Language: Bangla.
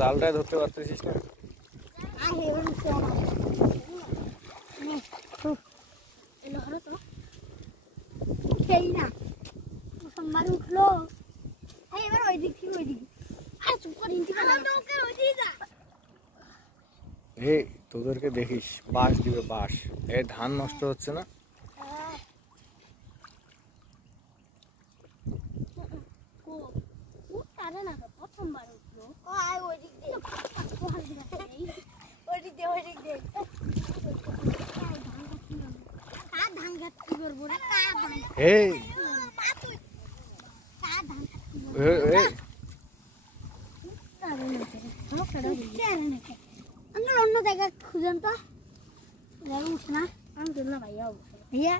জালটাই ধরতে পারতেছিস না। উঠলো এবার ওই দিক থেকে ওই দিকে তোদেরকে দেখিস বাঁশ দিবে, বাঁশ। এই ধান নষ্ট হচ্ছে না? প্রথমবার উঠলো ওই দিক দিয়ে অন্য জায়গায় খুঁজেন তো উঠ না আমি ভাইয়া